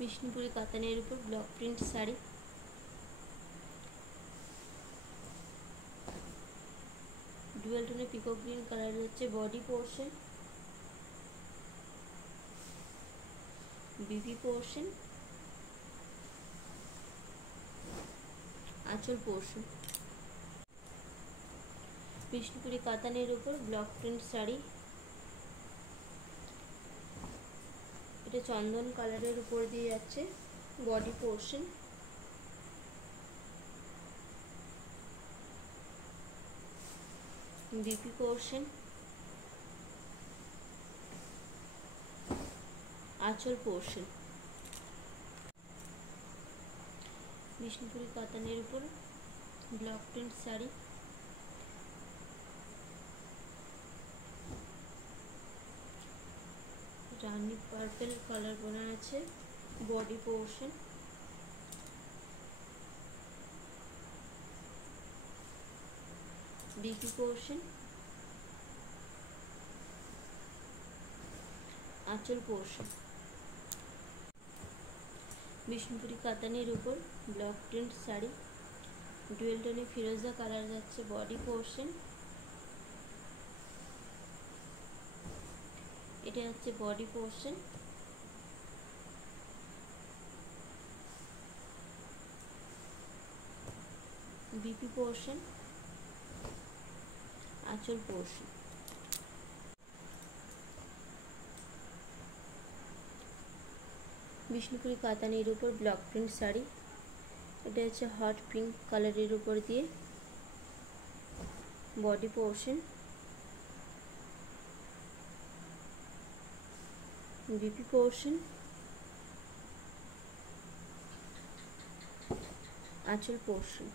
বিষ্ণুপুরি কাতানের উপর block print sari, dual টোনে পিকক গ্রিন কালার হচ্ছে বডি পোর্শন, বিপি পোর্শন, আঁচল পোর্শন। বিষ্ণুপুরি কাতানের উপর ব্লক প্রিন্ট শাড়ি, এটা চন্দন কালারের উপর দিয়ে যাচ্ছে বডি পোর্শন, বিপি পোর্শন, আঁচল পোর্শন। বিষ্ণুপুরি কাতানের উপর ব্লক প্রিন্ট শাড়ি, রানী পার্পল কালার বোনা আছে বডি পোর্শন, বিপি পোর্শন, আঁচল পোর্শন। বিষ্ণুপুরি কাতানের উপর ব্লক প্রিন্ট শাড়ি, ডুয়েল টোনে ফিরোজা কালার যাচ্ছে বডি পোর্শন, এটা হচ্ছে বডি পোর্শন, বিপি পোর্শন, আঁচল পোর্শন। বিষ্ণুপুরি কাতানের উপর ব্লক প্রিন্ট শাড়ি, এটা হচ্ছে হট পিঙ্ক কালারের উপর দিয়ে বডি পোর্শন, বিপি পোর্শন, আঁচল পোর্শন।